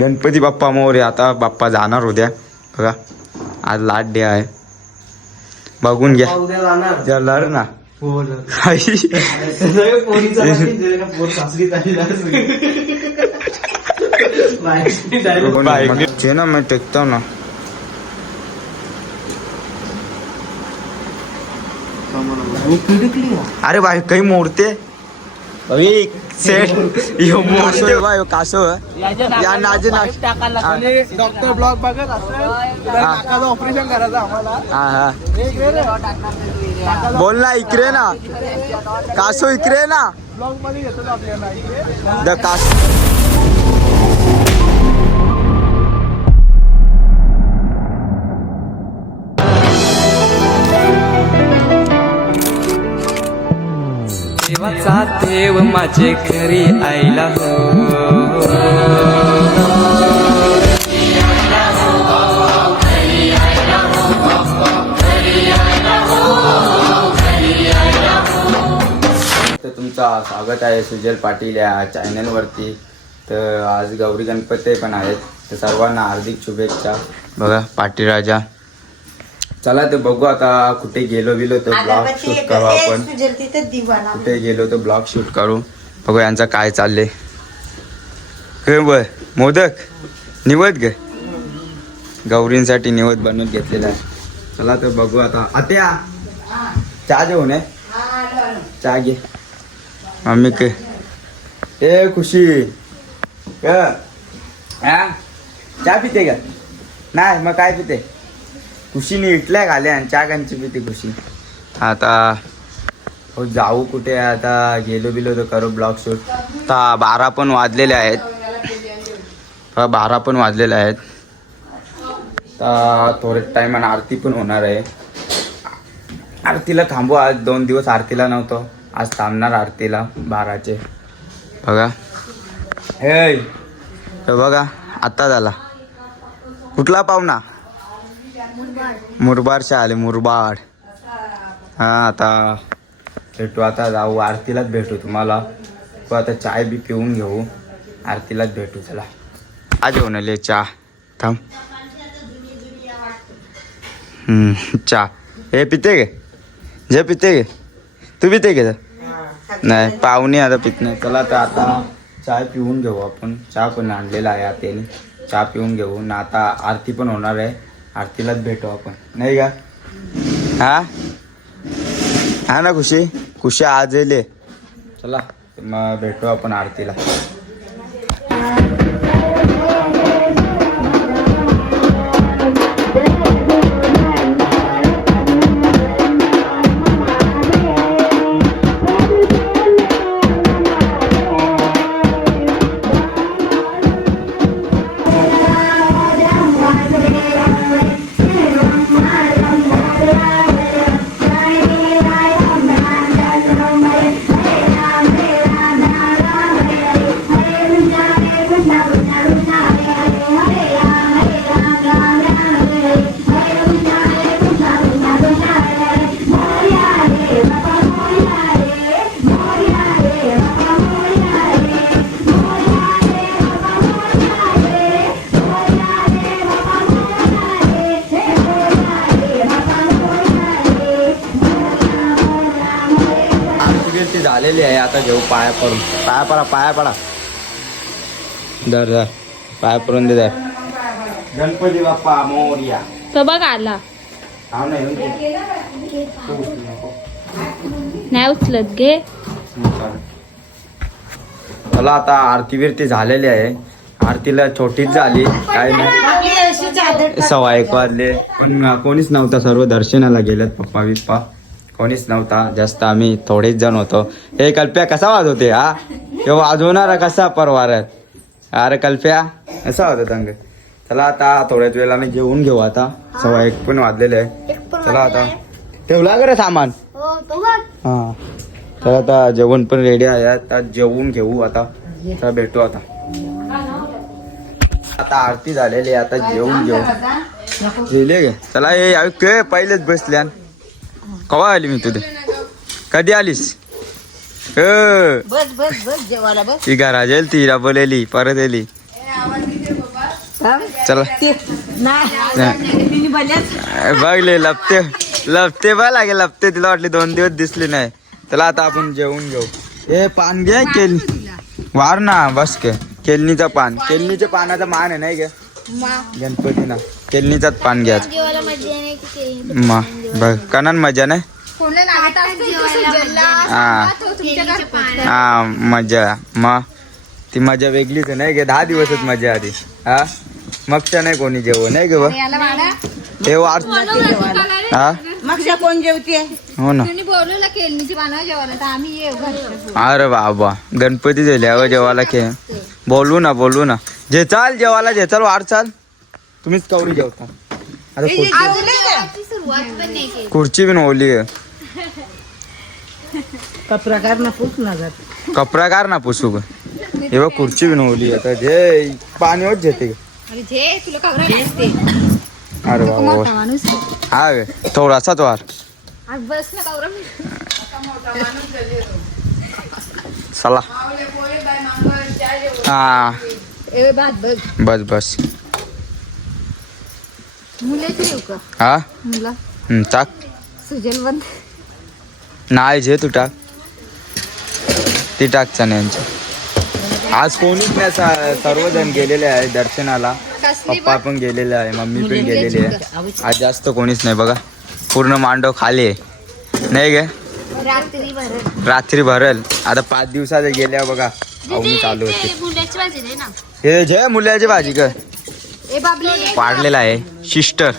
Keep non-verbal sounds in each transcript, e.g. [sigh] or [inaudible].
गणपती बाप्पा मोरे आता बाप्पा जाणार उद्या. बघा. आज लाट डे आहे. बघून घ्या. जरा ना. हो जे ना मी टेकतो ना. अरे बाई काही मोडते सेट यो मोडते बा यो नाजे ना डॉक्टर ब्लॉग बघत असेल नाकाचं ऑपरेशन करायचं आम्हाला. हा हा. बोल ना इकडे ना. कासव इकडे ना. ब्लॉगमध्ये घेतो आपल्याला. द कास. देव माझे घरी आईला हो. तर तुमचं स्वागत आहे सुजल पाटील या चॅनलवरती. तर आज गौरी गणपती पण आहेत. तर सर्वांना हार्दिक शुभेच्छा. बघा पाटील राजा. चला तर बघू आता कुठे गेलो बिलो तर ब्लॉग शूट करू आपण. कुठे गेलो तर ब्लॉग शूट करू. बघू यांचं काय चाललंय. बर मोदक. निवत ग. गौरींसाठी निवत बनवून घेतलेला आहे. चला तर बघू आता. आत्या चहा जेवण आहे चहा घे. मम्मी के. ए खुशी. क हा? चहा पिते का? नाही मग काय पिते? खुशीने इटल्या घाल्या आणि चहा कांची पिते खुशी. आता हो जाऊ कुठे आता गेलो बिलो तर करू ब्लॉग शूट. आता बारा पण वाजलेले आहेत. बारा पण वाजलेले आहेत. आता थोडे टाइम आरती पण होणार आहे. आरतीला थांबू. आज दोन दिवस आरतीला नव्हतो. आज थांबणार आरतीला बाराचे. बघा. हे. हे बघा. आता झाला. कुठला पाहुणा? मुरबाडच्या आले मुरबाड. हा आता भेटू आता जाऊ. आरतीलाच भेटू तुम्हाला. तो आता चाय बी पिऊन घेऊ. आरतीलाच भेटू चला. आज येऊन आले चहा. थांब. चहा. हे पिते गे जे पिते गे तू पिते गे नाही पाहुणे आता पित नाही. चला तर आता चाय पिऊन घेऊ आपण. चहा पण आणलेला आहे आतेने चहा पिऊन घेऊ. ना आता आरती पण होणार आहे. आरतीलाच भेटू आपण. नाही का? हा? हा ना खुशी? खुशी आज येले चला मग भेटू आपण आरतीला. झालेली आहे. आता घेऊ पाया पडून. पाया पडा पाया पडा. दर दर पाया पडून दे दर गणपती बाप्पा मोर्या. तो बघ आला. हा नाही उचलत घे चला आता आरती बिरती झालेली आहे. आरतीला छोटीच झाली. काय नाही. सव्वा एक वाजले. पण कोणीच नव्हता. सर्व दर्शनाला गेलेत पप्पा बिप्पा. कोणीच नव्हता. जास्त आम्ही थोडेच जण होतो. हे कल्प्या कसा वाजवते हा? तो वाजवणारा कसा परवारात अरे कल्प्या कसा वाजवत अंग? चला आता थोड्याच वेळाने जेवून घेऊ आता. सव्वा एक पण वाजलेले आहे. चला आता. ठेवला का रे सामान? हा तर आता जेवण पण रेडी आहे. आता जेवून घेऊ आता. तर भेटू आता. आता आरती झालेली आहे. आता जेवून घेऊ. गे. चला हे पहिलेच बसल्या कवा आली मी तुझे? कधी आलीस? अ, बस बस बस जेवायला बस. ती घरा ती बोलेली परत येली चला. बघले लपते लपते बघ लागे लपते. तिला वाटली दोन दिवस दिसली नाही. चला आता आपण जेवून घेऊ. हे पान घे केल वार ना बस के. केलनीचं पान. केलनीच्या पानाचा मान आहे नाही गे? गणपतीना. केलनीचाच पान घ्यायचं मा बघ कनान मजा नाही? हा. हा मजा मग ती मजा वेगळीच आहे नाही गे दहा दिवसच मजा आधी हा? मगच्या नाही कोणी जेव नाही गे हे वार हा? मागच्या कोण जेवते हो ना. अरे बाबा गणपती झाल्यावर जेवायला के बोलू ना बोलू ना. जे चाल जेवायला जे चाल वार चाल. तुम्हीच कवडी जेवता आता खुर्ची- खुर्ची बिन ओली आहे. प्रकार ना पूछ ना जात. कपडा कार ना पुसू ग. हे बघ खुर्ची बिन ओली आता जे पाणी होत जेते अरे जे तुला कवरा असते अरे बाबा माणूस हा बस ना कवरा चला. हा. बस बस. हा? टाक. नाही जे तू टाक. ती टाक चण्यांची. आज कोणीच नाही स- सर्वजण गेलेले आहे दर्शनाला. पप्पा पण गेलेले आहे मम्मी पण गेलेली आहे. आज जास्त कोणीच नाही बघा. पूर्ण मांडव खाली आहे. नाही गे? रात्री भरत रात्री भरल. आता पाच दिवसात गेल्या बघा. अवनी चालू होती. मुलाची भाजी नाही ना. हे जे मुलाची भाजी कर. पाडलेला आहे. सिस्टर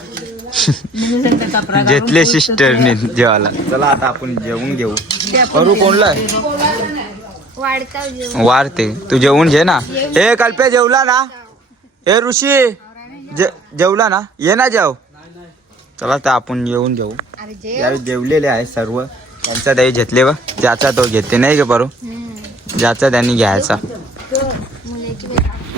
घेतले सिस्टरने जेवायला. चला आता आपण जेवून घेऊ. करू कोणला? वाढते. वारते तू जेवून घे ना. हे कल्पे जेवला ना? हे ऋषी जे जेवला ना? ये ना जेव. चला तर आपण येऊन जाऊ अरे यावेळी जेवलेले आहे सर्व. त्यांचा दही घेतले व ज्याचा तो घेते. नाही ग बरो? ज्याचा त्यांनी घ्यायचा.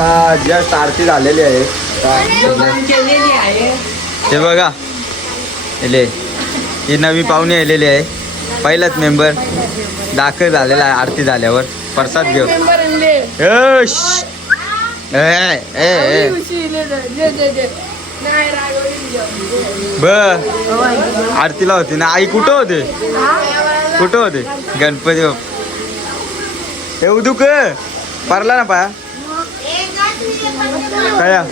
आता जस्ट आरती झालेली आहे. केलेली आहे हे बघा. एले ही नवी पाहुणी आलेली आहे. पहिलाच मेंबर दाखल झालेला आहे आरती झाल्यावर. प्रसाद घेऊ. ब आरतीला होती ना. आई कुठं होते? कुठं होते? गणपती बाप्पा. हे उदुक परला ना पाया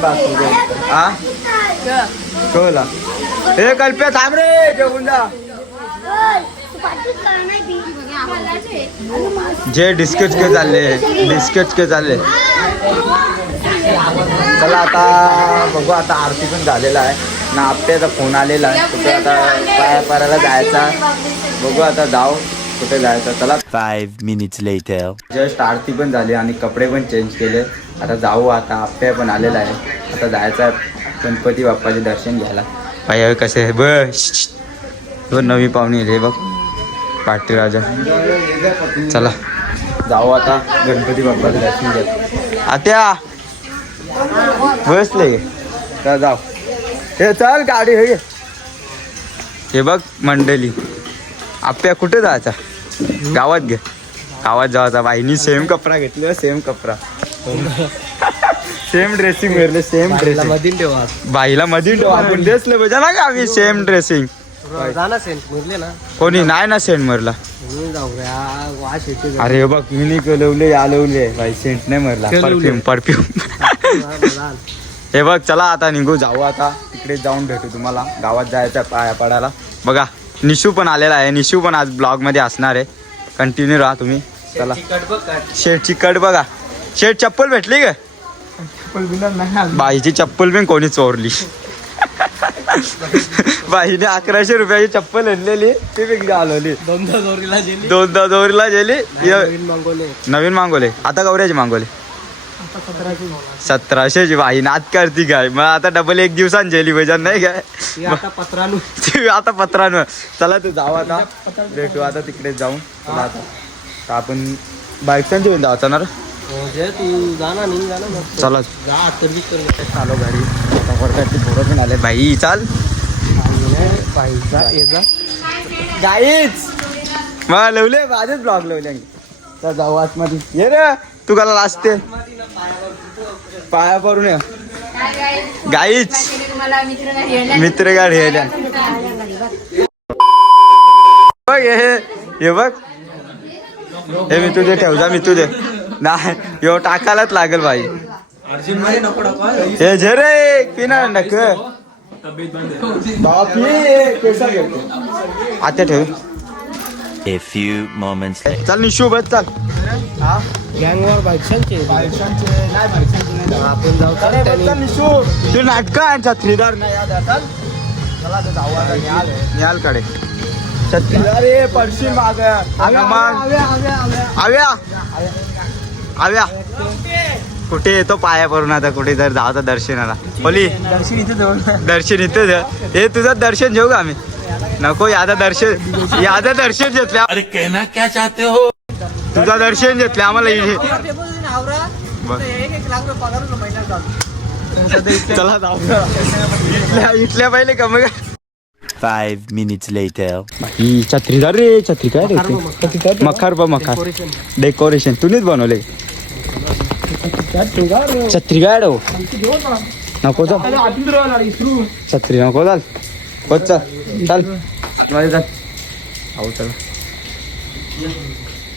काय हा कळला. हे कल्पे थांब रे जेवून जा. जे डिस्कच के चालले डिस्कच के चालले. चला आता बघू आता आरती पण झालेला आहे. ना आपल्याचा फोन आलेला आहे. कुठे आता पाया पारायला जायचा. बघू आता जाऊ. कुठे जायचं? चला. Five minutes later. जस्ट आरती पण झाली आणि कपडे पण चेंज केले. आता जाऊ आता आप्या पण आलेला आहे आता जायचं आहे गणपती बाप्पाचे दर्शन घ्यायला. पाय कसे आहे बस. नवी पाहुणी रे बघ पाटी राजा. चला. जाऊ आता गणपती बाप्पाचं दर्शन घ्या. आत्या! बसले. तर जाऊ. हे चल गाडी हे. हे बघ मंडळी आप्या कुठे जायचा? गावात घे. गावात जायचा बाईनी सेम कपडा घेतले सेम कपडा. सेम ड्रेसिंग वेरले सेम ड्रेसिंग मधील ठेवा. बाईला मध्ये ठेवा. आपण दिसले पाहिजे ना का आम्ही सेम ड्रेसिंग जा ना सेंट मुरले ना. कोणी नाही ना सेंट मरला. मी जाऊ या वाश येते अरे हे बघ मी कलवले यालवले. बाई सेंट नाही मरला. परफ्यूम परफ्यूम हे बघ चला आता निघू जाऊ आता. तिकडे जाऊन भेटू तुम्हाला. गावात जायचं पाया पडायला. बघा. निशू पण आलेला आहे. निशू पण आज ब्लॉगमध्ये असणार आहे. कंटिन्यू राहा तुम्ही. चला. शेटची कट बघा. शेट चप्पल भेटली का बाईची चप्पल पण कोणी चोरली बाईने अकराशे रुपयाची चप्पल आणलेली. ती पण घालवली. दोनदा जोरीला गेली. दोनदा दोरीला गेली. य- नवीन मागवले. नवीन मागवले. आता गौऱ्याची मागवले. सतराशेची बाई नात करती काय? मग आता डबल एक दिवसात जेली पाहिजे नाही काय? आता पत्रानू आता पत्रानं चला तू जाऊ आता. भेटू आता तिकडे जाऊन. चला आता. आपण बाईकच्या घेऊन जायचं ना मग. चला. गाडी. आता वरती पोरं पण आले. बाई चाल. पाहिजा ये जा. गाईच. मग लवले माझेच ब्लॉग लवले तर जाऊ आतमध्ये. ये रे. तू काला लाजते पाया पडून ये. गाईच. मित्र गाडी ह्याच्या बघ हे हे बघ. हे मी तुझे ठेव जा मी तुझे. नाही यो टाकायलाच लागेल बाई. हे झे रे पिना नक आता ठेव. Few moments later. चल निशू बस चल. गँगवर बायकांचे आपण जाऊ तू नाटक आहे छत्रीदार नाही याद आहे, चल. चला आता जाऊ आता निहाल कडे छत्रीदार आव्या आव्या कुठे येतो पाया भरून आता कुठे तर जावं दर्शनाला. बोली दर्शन इथे जवळ दर्शन इथं हे तुझं दर्शन घेऊ का आम्ही? नको यादा दर्शन यादा दर्शन घेतले अरे कहना क्या चाहते हो? तुझं दर्शन घेतले आम्हाला इथे चला जाऊ. इथल्या इथल्या पहिले का मग? Five minutes later. ही छत्रीदार रे छत्री काय रे मखार बा मखार. डेकोरेशन तुम्हीच बनवले. छत्री काय हो. नको छत्री नको चाल. होत चल. चाल. मध्ये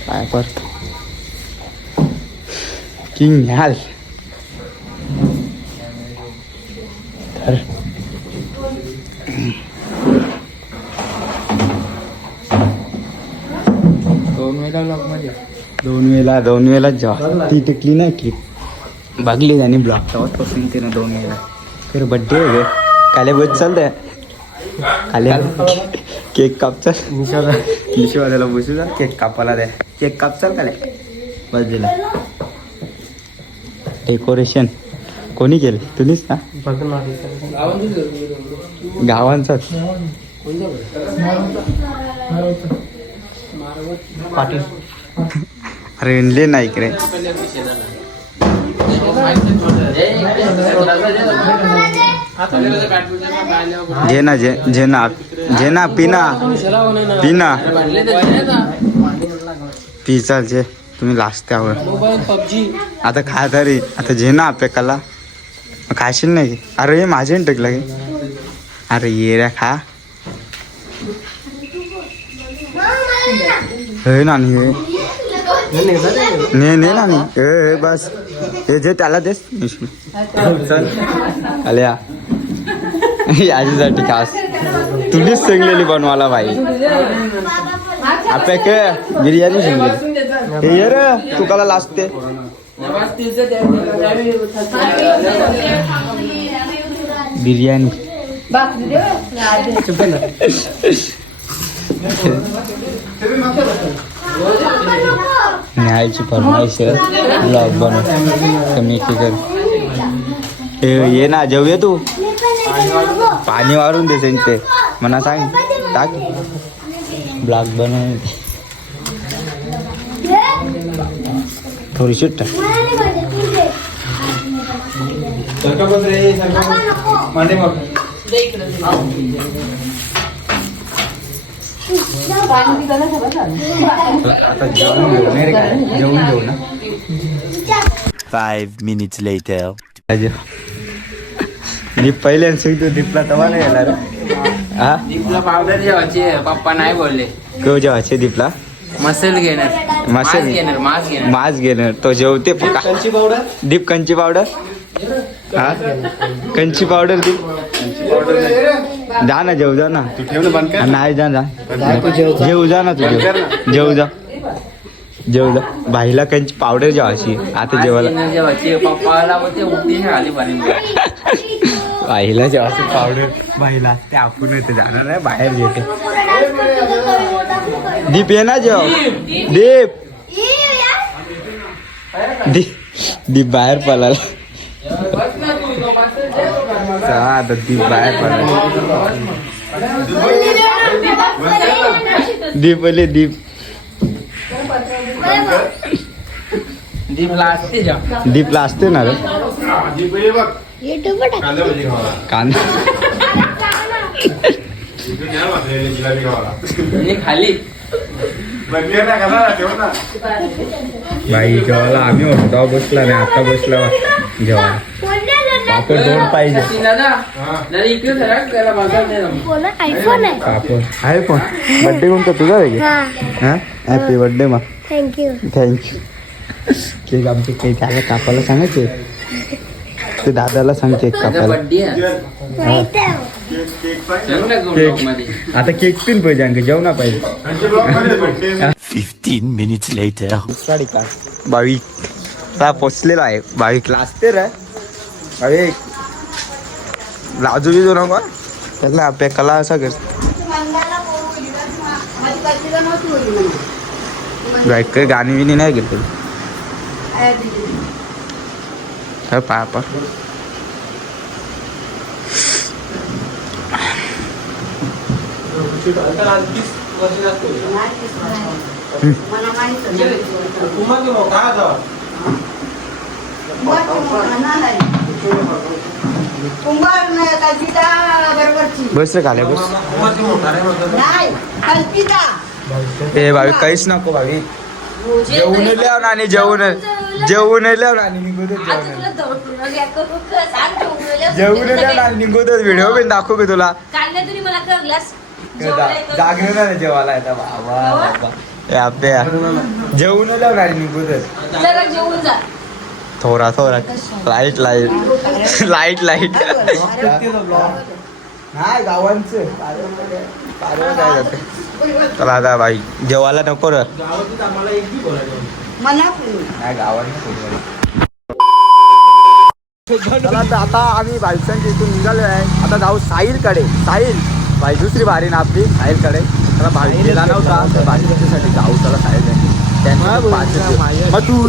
काय पर किंग न्याल धर. दोन वेळा दोन वेळा जेव्हा ती टिकली नाही क्लिप बघली त्यांनी ब्लॉक तेव्हाचपासून तिनं दोन वेळा खरं बड्डे आहे गे. काले बस चालतंय. काले केक काप चल बसू जा केक कापायला द्या केक कापचाल का काले बस दिला. डेकोरेशन कोणी केलं? तुम्हीच ना? गावांचाच. अरे इंडले नाही इकडे. जे ना जे जे ना जे ना पिना. पिना. पी चाल जे. तुम्ही लास्ट त्यावर पबजी आता खा तरी. आता जे ना अपेकाला खाशील नाही की? अरे हे माझे टेकला की. अरे ये रे खा. हे ना हे. ने ने ना मी ए ए, बस. हे जे त्याला देस. चल. याच्यासाठी खास. तुझीच सांगलेली बनवायला बाई आपल्या के बिर्याणी सांगलेली हे ये रे तू काला लाजते बिर्याणी. [laughs] न्यायची फरमाईश ब्लॉग बनव. कमी कर. ये ना जेवूया तू? पाणी वारून दे ते मना सांग टाक. ब्लॉग बनव. थोडी शिट्ट आता जेवण घेऊ नाही रे काय जेवण घेऊ ना Five minutes later. अजय दीप पहिल्यांदा सांगतो दीपला तवा नाही येणार. हा? दीपला पावडर जेवायची पप्पा नाही बोलले. केव्हा जेवायचे दीपला? मसल घेणार. मसल? मास घेणार. मास घेणार. मास घेणार. तो जेवते कंची पावडर? दीप कंची पावडर हा कंची पावडर दीप जा ना जेव जा ना. हा, नाही जा जा. जेव जा. ना तू जेव जेव जा. जेव जा. भाईला कंची पावडर जेवायची. आता जेवायला. भाईला जेवायची. पावडर. भाईला ते आपण इथे जाणार नाही बाहेर घेते दीप ये ना जेव. दीप. दीप दीप बाहेर पळाला. चला आता दीप बाहेर पडला दीप आले दीप. दीपला असते जा. दीपला असते ना रे. कांदा. खाली. बाई जेवायला आम्ही होतो. बसला नाही आता बसला. जेवायला पापड दोन पाहिजे. आयफोन आहे. फोन बड्डे कोणता तुझा आहे हा. हॅपी बड्डे मग thank you thank you cake आमचे केक त्याला कापायला सांगा केक ते दादाला सांग केक कापायला केक. आता केक पिन पाहिजे आणखी जेवणा पाहिजे. Fifteen minutes later. साडी का? बावी आता पोचलेला आहे बावी क्लास ते रे. बावी लाजू बिजू नको त्याला आपल्या कला असा कर गायक काही गाणी बिणी नाही घेतली काय पाय पा कुंभार नाही कल्पिता बरोबरची. बस रे बस. नाही कल्पिता. ए भावी काहीच नको भावी. जेवून लिहाव आणि जेवून जेवून लिहाव आणि निघूतच जेवण जेवून लिहाव आणि निघूतच व्हिडिओ पण दाखवू मी तुला. जागरण आहे जेवायला येतं बाबा बाबा जेवून निघूतच जरा जेवून जा. थोडा थोडा. लाइट लाइट लाइट लाइट नाही गावांचं. काय जाते चला आता बाई जेवायला नको र. मला नाही गावांनी चला तर आता आम्ही बालसंच्या इथून निघालो आहे आता जाऊ साहिलकडे. साहिल बाई दुसरी बारी ना आपली साहिलकडे. त्याला भाई गेला नव्हता तर बाकीच्यासाठी जाऊ त्याला साहिल. आहे. त्यांनी पाच- मग तू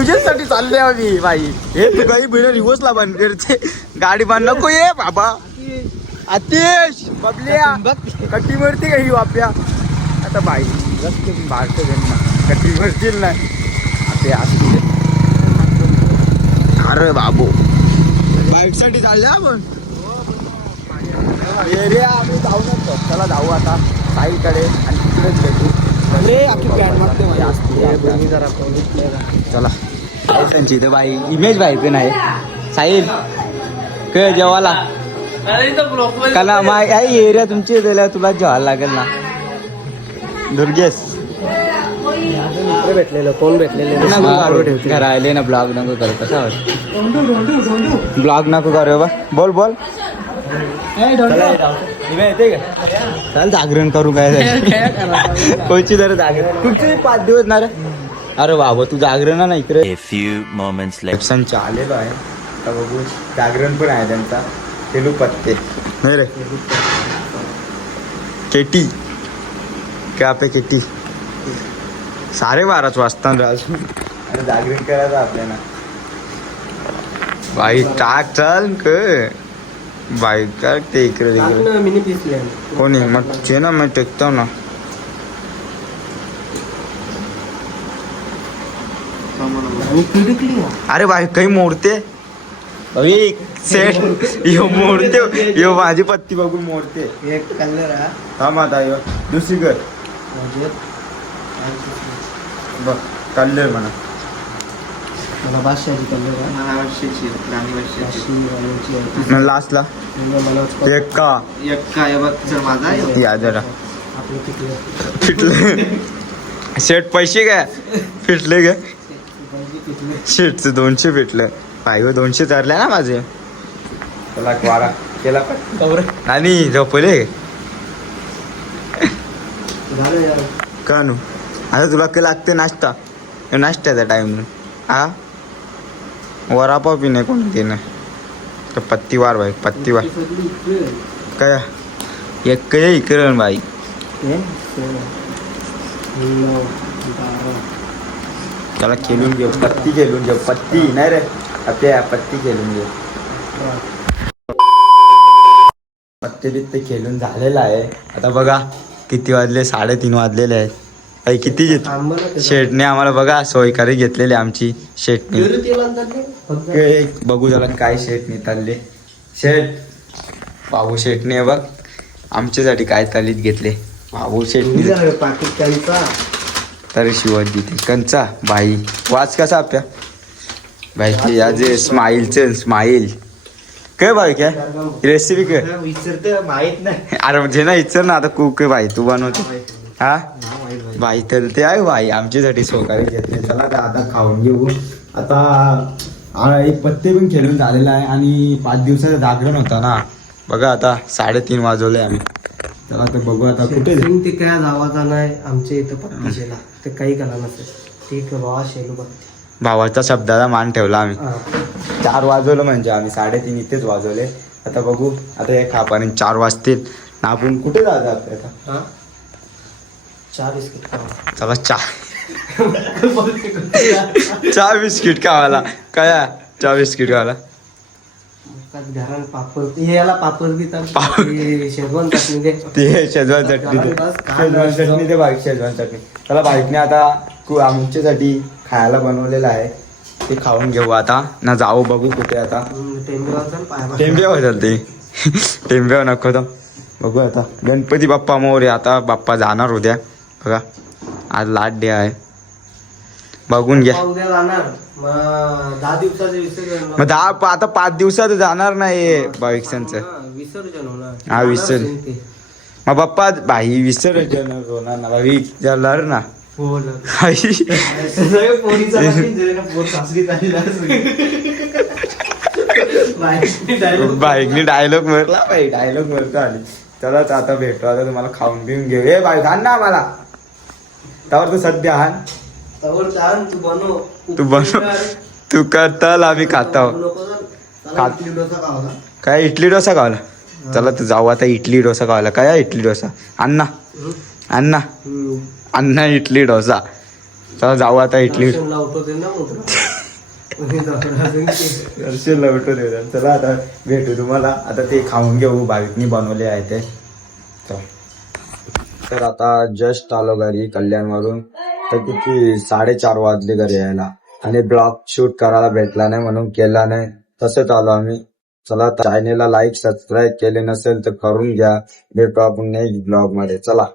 तुझ्यासाठी चालले आम्ही बाई. हे तू काही बिना रिवर्सला बंद करते गाडी बंद नको ये बाबा. आतिश बबल्या. कट्टी मरते का ही वाप्या आता बाई बारते त्यांना कट्टी मरतील ना ते असतील अरे बाबू. बाईकसाठी चालले आपण एरिया आम्ही जाऊ नसतो चला जाऊ आता. साईकडे आणि तिकडेच भेटू. आपली पॅन्ट मागते जरा चला. इथे बाई इमेज बाई पण आहे. साहिल क जेवाला का ना मा आई एरिया तुमची इथे तुला जेवायला लागेल ना. दुर्गेश. भेटलेलं कोण भेटलेले घरा आले ना ब्लॉग नको करू कसा ब्लॉग नको करू बा. बोल बोल. चल जागरण करू काय? [laughs] कोणची जरा जागरण. तुमचे पाच दिवस ना रे? अरे बाबा तू जागरण ना इकडे. A few moments later. पेप्सांच्या आलेलो आहे. आता बघू जागरण पण आहे त्यांचा. तेलू पत्ते. नाही रे. केटी. क्या पे केटी? साडे बाराच वाजता अजून अरे जागरण करायचं आपल्याला. बाई टाक चल क बाई काय ते इकडे कोणी? मग तुझे ना मग टेकतो ना आणि पिडकली अरे बाई काही मोडते? सेट यो मोडते यो माझी पत्ती बघून मोडते. एक कलर हा. आता यो. दुसरी कर. म्हणजे? बघ कल्लर म्हणा. मला बादशाची कलर हा. मग लास्टला म्हणजे मला एक्का या जरा आपलं किती फिटले शेट पैसे काय फिटले काय शेटचं दोनशे फिटलं पाय दोनशे धरले ना माझे. त्याला वारा. केला आणि झोपले. का नु आता तुला काय लागते नाश्ता. नाश्त्याचा टाइम हा वरापाव बी नाही कोणती नाही तर पत्तीवार भाई पत्तीवार. काय? एक काय इकडं बारा. त्याला खेळून घेऊ. पत्ती खेळून घेऊ. पत्ती नाही रे. आपल्या पत्ती खेळून घेऊ. पत्ते बित्ते खेळून झालेला आहे. आता बघा किती वाजले? साडेतीन वाजलेले आहेत. काही किती घेत. शेटने आम्हाला बघा सोयकारी घेतलेली आमची. शेटने बघू त्याला काय शेट नितारले शेट बाबू शेटने बघ आमच्यासाठी काय तालीत घेतले? बाबू शेटने निघालं तरी शिवत देते कंचा बाई. वाच कसा आपल्या? बाई की आज स्माईलचं स्माईल काय बाई काय रेसिपी काय विचारते माहीत नाही. अरे म्हणजे ना इच्छा ना आता कुक बाई तू बनवते हा? बाई तर ते आहे बाई आमच्यासाठी सोकारी घेतले. चला आता आता खाऊन घेऊ. आता एक पत्ते पण खेळून झालेला आहे आणि पाच दिवसाचं जागरण होता ना. बघा आता साडेतीन वाजवले आम्ही. चला तर बघू आता कुठे? ते काय आवाजा नाही आमच्या इथं पत्तीशेला ते काही करा नसेल. ठीक रॉ शेलू बघते. भावाच्या शब्दाला मान ठेवला आम्ही. चार वाजवलं म्हणजे आम्ही साडेतीन इथेच वाजवले. आता बघू आता हे खापाने चार वाजतील. ना आपण कुठे जायचं आपल्या आता? हा? चार बिस्किट खावा. चला चहा [laughs] चहा बिस्किट खावाला काय? चहा बिस्किट खावाला घरात पापड याला पापड देतात पापड. शेजवान चटणी दे. ते शेजवान चटणी दे. शेजवान चटणी दे बाईक शेजवान चटणी. चला बाईकने आता आमच्यासाठी खायला बनवलेलं आहे. ते खाऊन घेऊ आता. ना जाऊ बघू कुठे आता. टेंबेवर पाय टेंबे होतात ते. टेंबे नको तर बघू आता. गणपती बाप्पा मोरे आता बाप्पा जाणार उद्या. बघा. आज लाट डे आहे. बघून घ्या. उद्या जाणार. दहा दिवसाचे विसर्जन मग दहा प- आता पाच दिवसात जाणार नाही भाविकांचं हा, विसर्जन होणार. हा, विसर्जन. जाणार ते. मग बाप्पा भाई विसर्जन होणार ना भाविक जलर ना. हो ना. आई सगळे पोरीचा बाकी जे ना पोर सासरीत आलेला असेल. बाईकने direct बाईकने डायलॉग मारला बाई डायलॉग मारतो आली. चला आता भेटू. आता तुम्हाला खाऊन पिऊन घेऊ. ए बाई आण ना आम्हाला. त्यावर तू सध्या छान तू बनव. तू बनव. तू करताल आम्ही खातो. खात-? काय इडली डोसा खावला? चला तू जाऊ आता इडली डोसा खावाला. काय इडली डोसा? अण्णा. अण्णा. अण्णा इडली डोसा. चला जाऊ आता इडली दर्शन लवटो [laughs] देतात चला आता भेटू तुम्हाला. आता ते खाऊन घेऊ. भाविकनी बनवले आहे ते. चला. तर आता जस्ट आलो घरी कल्याणवरून. तर किती साडेचार वाजले घरी यायला. आणि ब्लॉग शूट करायला भेटला नाही म्हणून केला नाही. तसंच आलो आम्ही. चला चॅनेलला लाईक सबस्क्राईब केले नसेल तर करून घ्या. भेटू आपण नेक्स्ट ब्लॉगमध्ये. चला.